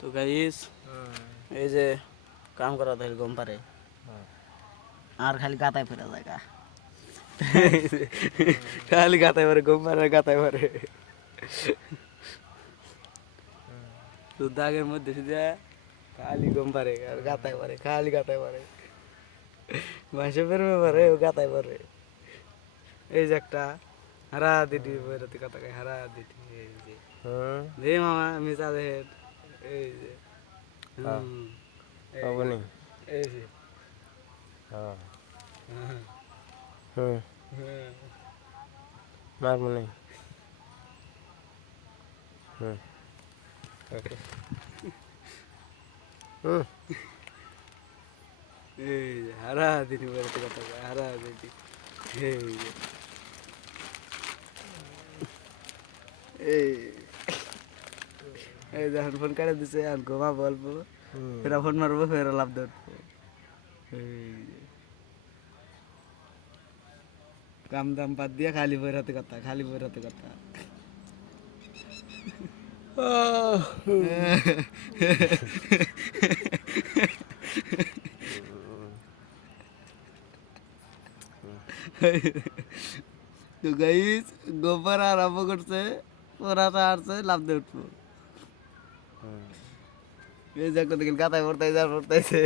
তো গাইস এই যে কাম করা তো গম পারে আর খালি গাতায় ফেরা জায়গা খালি গাতায় পারে গম পারে গাতায় পারে তো দাগের মধ্যে শুধু খালি গম পারে আর গাতায় পারে খালি গাতায় পারে মাসে বেরোবে পারে ও গাতায় পারে এই যে একটা হারা দিদি বেরোতে কথা কয় হারা দিদি এই যে দে মামা মিশা দে এই যে এই যে মারবো নাই এই যে হারা দিদি বেরোতে কথা কয় হারা দিদি এই যে এই যখন ফোন কাটে দিছে এখন ঘুমা বলবো ফেরা ফোন মারবো ফেরা লাভ ধরবো কাম দাম বাদ দিয়ে খালি বইরাতে কথা খালি বইরাতে কথা তো গাইস গোবর আরম্ভ করছে ওরাটা আসছে লাভ দিয়ে উঠবো এই যে একটা দেখেন গাতায় পড়তে যা পড়তেছে